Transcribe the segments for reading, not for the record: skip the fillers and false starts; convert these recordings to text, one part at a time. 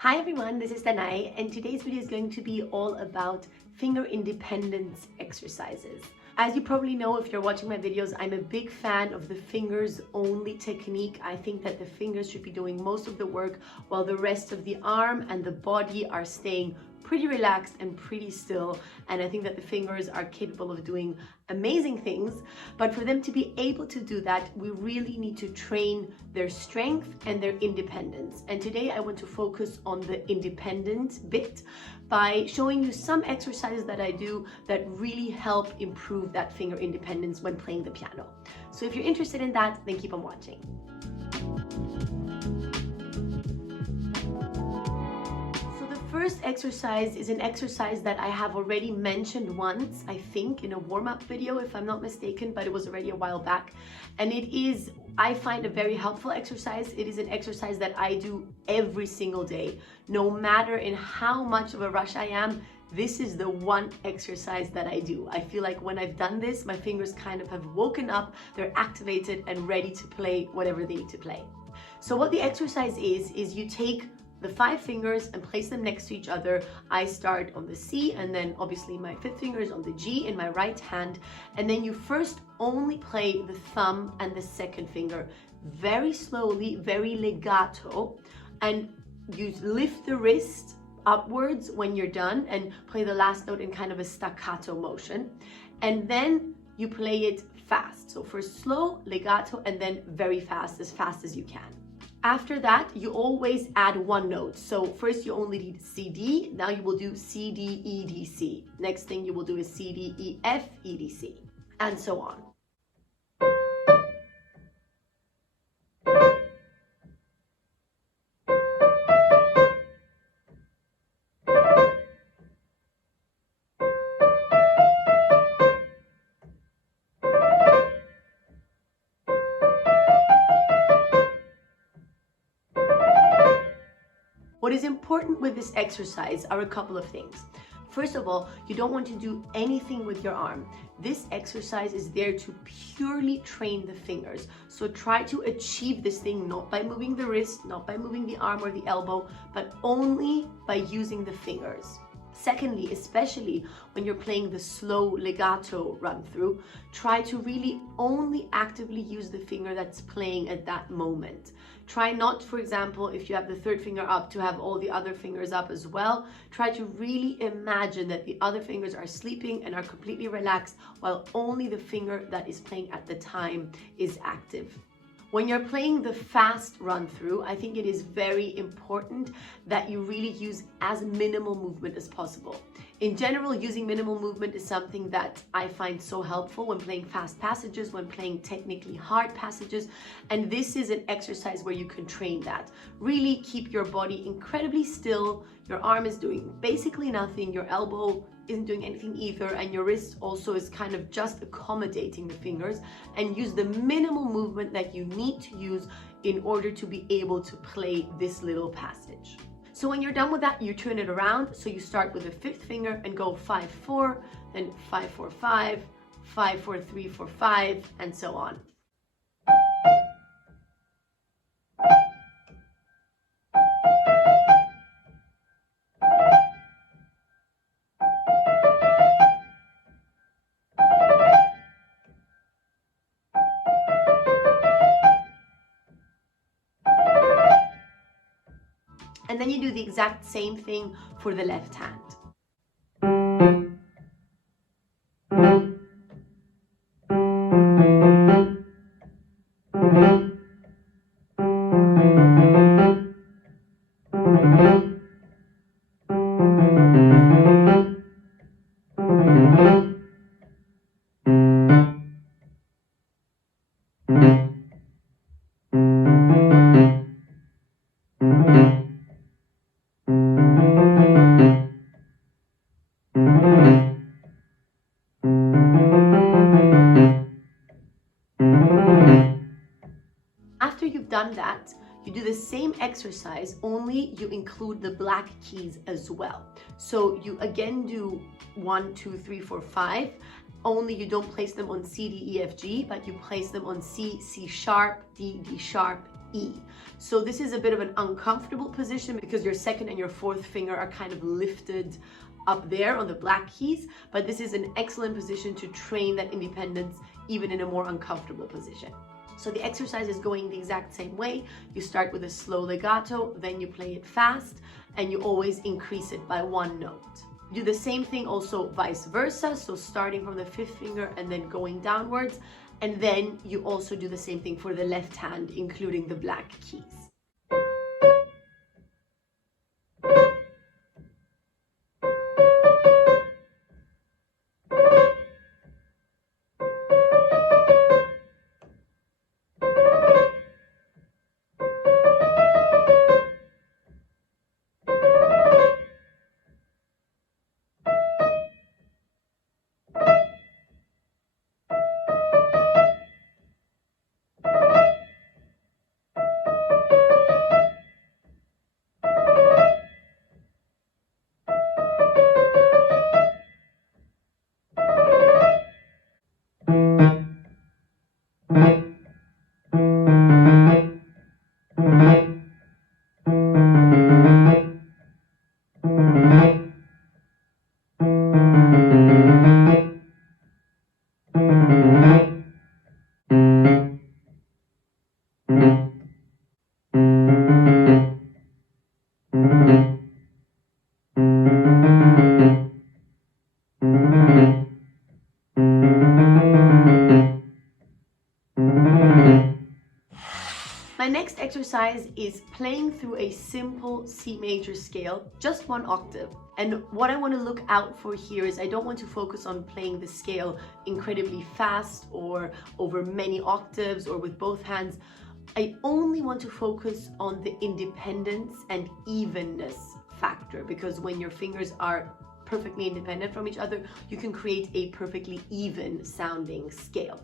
Hi everyone, this is Danai, and today's video is going to be all about finger independence exercises. As you probably know, if you're watching my videos, I'm a big fan of the fingers only technique. I think that the fingers should be doing most of the work while the rest of the arm and the body are staying pretty relaxed and pretty still. And I think that the fingers are capable of doing amazing things, but for them to be able to do that, we really need to train their strength and their independence. And today I want to focus on the independent bit by showing you some exercises that I do that really help improve that finger independence when playing the piano. So if you're interested in that, then keep on watching. First exercise is an exercise that I have already mentioned once, I think, in a warm-up video, if I'm not mistaken, but it was already a while back. And it is, I find, a very helpful exercise. It is an exercise that I do every single day. No matter in how much of a rush I am, this is the one exercise that I do. I feel like when I've done this, my fingers kind of have woken up, they're activated and ready to play whatever they need to play. So what the exercise is you take the 5 fingers and place them next to each other. I start on the C, and then obviously my 5th finger is on the G in my right hand. And then you first only play the thumb and the 2nd finger very slowly, very legato, and you lift the wrist upwards when you're done and play the last note in kind of a staccato motion. And then you play it fast. So first slow, legato, and then very fast as you can. After that, you always add one note. So first you only did C, D. Now you will do C, D, E, D, C. Next thing you will do is C, D, E, F, E, D, C, and so on. What is important with this exercise are a couple of things. First of all, you don't want to do anything with your arm. This exercise is there to purely train the fingers. So try to achieve this thing not by moving the wrist, not by moving the arm or the elbow, but only by using the fingers. Secondly, especially when you're playing the slow legato run through, try to really only actively use the finger that's playing at that moment. Try not, for example, if you have the 3rd finger up, to have all the other fingers up as well. Try to really imagine that the other fingers are sleeping and are completely relaxed, while only the finger that is playing at the time is active. When you're playing the fast run through, I think it is very important that you really use as minimal movement as possible. In general, using minimal movement is something that I find so helpful when playing fast passages, when playing technically hard passages. And this is an exercise where you can train that. Really keep your body incredibly still. Your arm is doing basically nothing. Your elbow isn't doing anything either, and your wrist also is kind of just accommodating the fingers, and use the minimal movement that you need to use in order to be able to play this little passage. So when you're done with that, you turn it around. So you start with the 5th finger and go 5-4, then 5-4-5, 5-4-3-4-5, and so on. And then you do the exact same thing for the left hand. After you've done that, you do the same exercise, only you include the black keys as well. So you again do 1, 2, 3, 4, 5, only you don't place them on C, D, E, F, G, but you place them on C, C sharp, D, D sharp, E. So this is a bit of an uncomfortable position because your second and your fourth finger are kind of lifted up there on the black keys, but this is an excellent position to train that independence even in a more uncomfortable position. So the exercise is going the exact same way. You start with a slow legato, then you play it fast, and you always increase it by one note. Do the same thing also vice versa, so starting from the fifth finger and then going downwards, and then you also do the same thing for the left hand, including the black keys. My next exercise is playing through a simple C major scale, just one octave. And what I want to look out for here is I don't want to focus on playing the scale incredibly fast or over many octaves or with both hands. I only want to focus on the independence and evenness factor, because when your fingers are perfectly independent from each other, you can create a perfectly even sounding scale.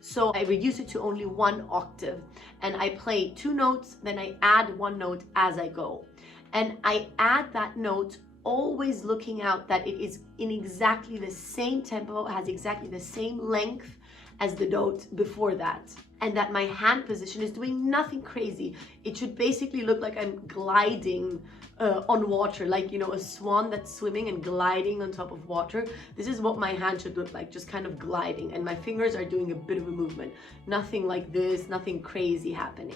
So I reduce it to only one octave and I play two notes, then I add one note as I go. And I add that note always looking out that it is in exactly the same tempo, has exactly the same length as the note before that. And that my hand position is doing nothing crazy. It should basically look like I'm gliding on water, like, you know, a swan that's swimming and gliding on top of water. This is what my hand should look like, just kind of gliding. And my fingers are doing a bit of a movement. Nothing like this, nothing crazy happening.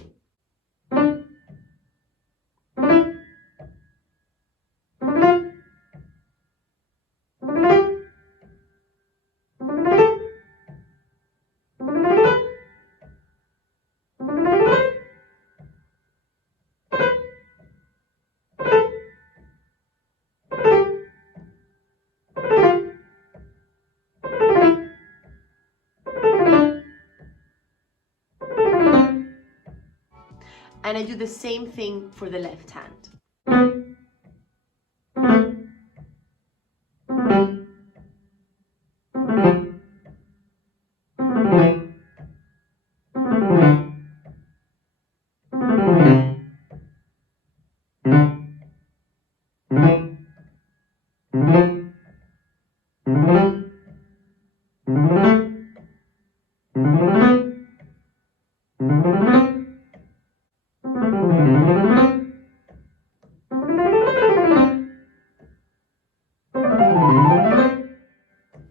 And I do the same thing for the left hand.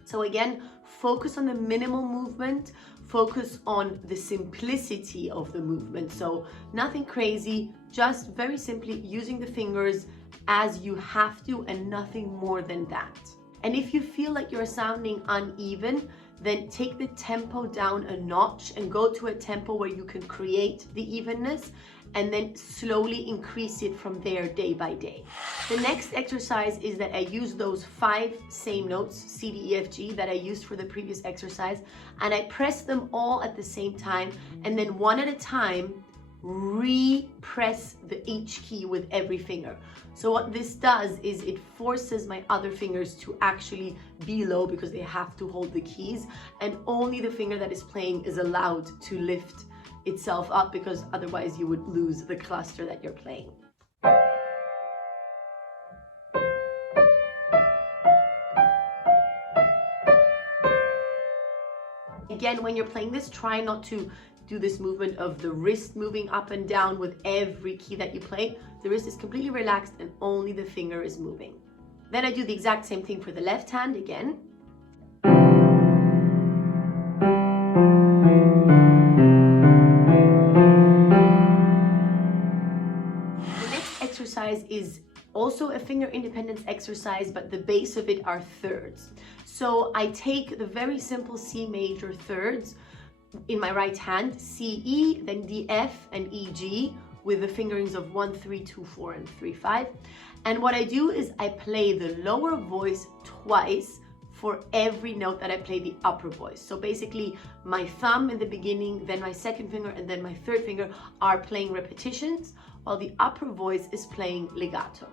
So again, focus on the minimal movement, focus on the simplicity of the movement. So nothing crazy, just very simply using the fingers as you have to and nothing more than that. And if you feel like you're sounding uneven, then take the tempo down a notch and go to a tempo where you can create the evenness, and then slowly increase it from there day by day. The next exercise is that I use those 5 same notes, C, D, E, F, G, that I used for the previous exercise, and I press them all at the same time, and then one at a time, re-press the H key with every finger. So what this does is it forces my other fingers to actually be low because they have to hold the keys, and only the finger that is playing is allowed to lift itself up, because otherwise you would lose the cluster that you're playing. Again, when you're playing this, try not to do this movement of the wrist moving up and down with every key that you play. The wrist is completely relaxed and only the finger is moving. Then I do the exact same thing for the left hand again. The next exercise is also a finger independence exercise, but the base of it are thirds. So I take the very simple C major thirds in my right hand, C, E, then D, F, and E, G, with the fingerings of 1, 3, 2, 4, and 3, 5. And what I do is I play the lower voice twice for every note that I play the upper voice. So basically my thumb in the beginning, then my second finger, and then my third finger are playing repetitions, while the upper voice is playing legato.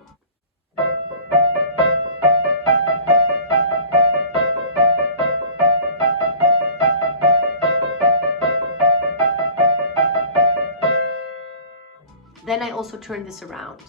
Then I also turn this around.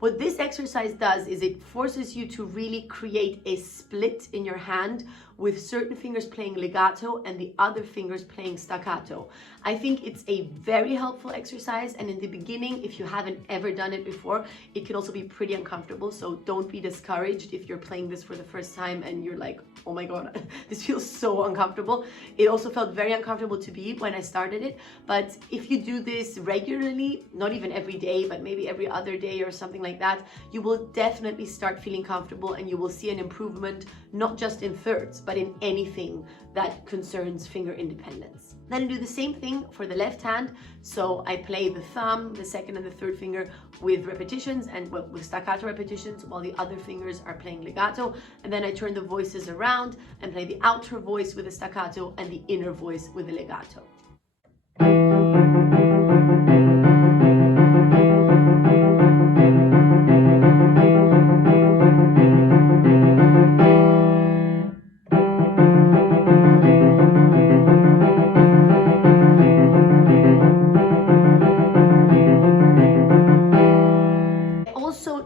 What this exercise does is it forces you to really create a split in your hand with certain fingers playing legato and the other fingers playing staccato. I think it's a very helpful exercise, and in the beginning, if you haven't ever done it before, it can also be pretty uncomfortable, so don't be discouraged if you're playing this for the first time and you're like, oh my god, this feels so uncomfortable. It also felt very uncomfortable to me when I started it, but if you do this regularly, not even every day, but maybe every other day or something like that, you will definitely start feeling comfortable and you will see an improvement, not just in thirds, but in anything that concerns finger independence. Then I do the same thing for the left hand. So I play the thumb, the second and the third finger with repetitions and with staccato repetitions, while the other fingers are playing legato. And then I turn the voices around and play the outer voice with the staccato and the inner voice with the legato.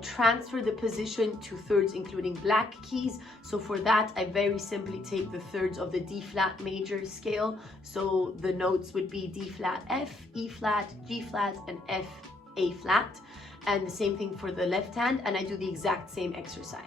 Transfer the position to thirds including black keys. So for that, I very simply take the thirds of the D flat major scale. So the notes would be D flat F, E flat, G flat, and F, A flat. And the same thing for the left hand, and I do the exact same exercise.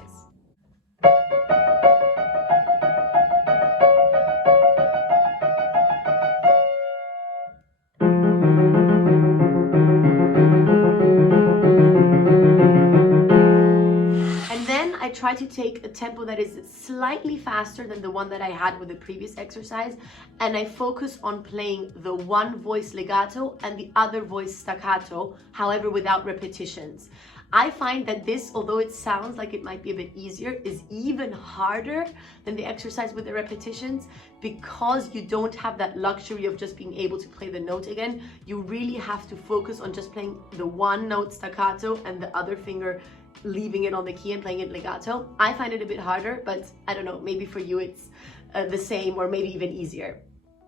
I try to take a tempo that is slightly faster than the one that I had with the previous exercise, and I focus on playing the one voice legato and the other voice staccato, however without repetitions. I find that this, although it sounds like it might be a bit easier, is even harder than the exercise with the repetitions, because you don't have that luxury of just being able to play the note again. You really have to focus on just playing the one note staccato and the other finger leaving it on the key and playing it legato. I find it a bit harder, but I don't know, maybe for you it's the same or maybe even easier.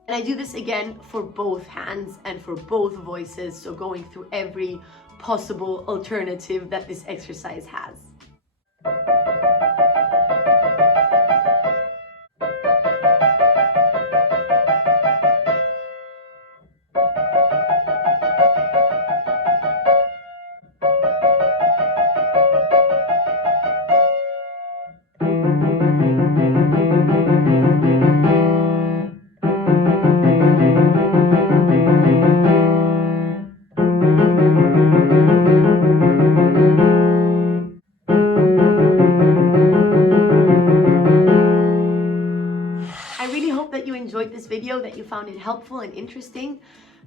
And I do this again for both hands and for both voices, so going through every possible alternative that this exercise has. Enjoyed this video, that you found it helpful and interesting.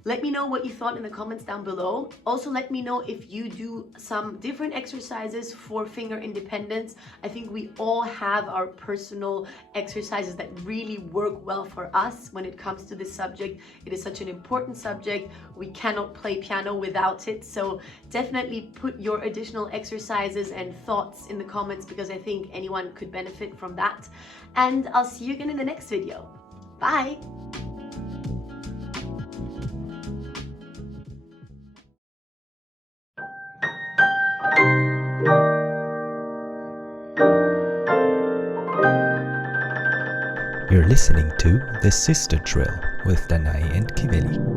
Let me know what you thought in the comments down below. Also, let me know if you do some different exercises for finger independence. I think we all have our personal exercises that really work well for us when it comes to this subject. It is such an important subject. We cannot play piano without it. So definitely put your additional exercises and thoughts in the comments, because I think anyone could benefit from that. And I'll see you again in the next video. Bye! You're listening to The Sister Drill with Danai and Kiveli.